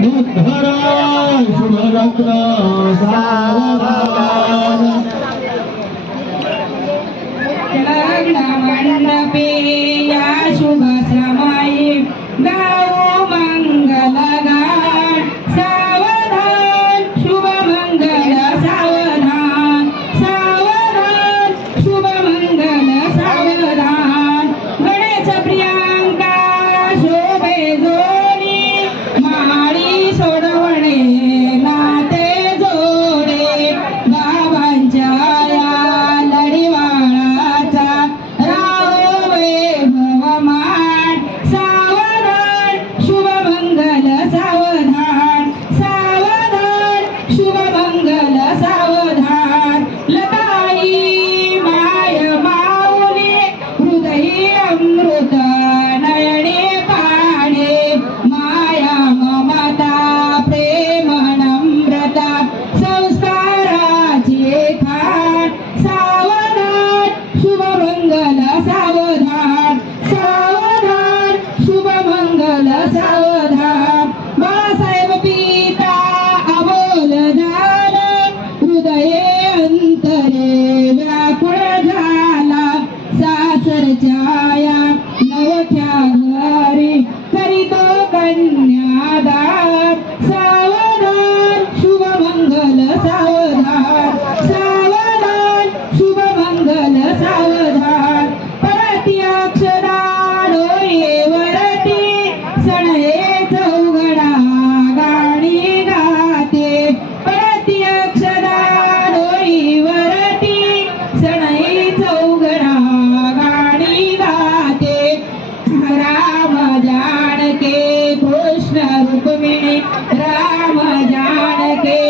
मुद्धरा शुभरत्न सावधान लग्न मंडपे या शुभ समयी गाओ मंगलगान सावधान शुभ मंगल सावधान सावधान शुभ मंगल सावधान गणेश प्रियांका शोभे जोडी माळी सोडवणे नाते जोडे बाबांच्या या लढीवाळाचा राहो वैभवमान सावधान शुभ मंगल सावधान सावधान शुभ मंगल सावधान लताई माय माऊली हृदयी अमृत नयने पाणे माया ममता प्रेम नम्रता संस्काराची खाण सावधान शुभ मंगल सावधान सावधान शुभ मंगल सावधान बाळासाहेब पिता अबोल झाला हृदये अंतरे व्याकुळ झाला सासरच्या या नवख्या घरी करीतो कन्यादान सावधान शुभ मंगल सावधान सावधान शुभ मंगल सावधान परती अक्षरा डोळे वरती सणये चौघडा गाणी गाते परती अक्षरा डोळी वरती सणये चौघडा गाणी गाते राम जानके कृष्ण रुक्मिणी राम जानके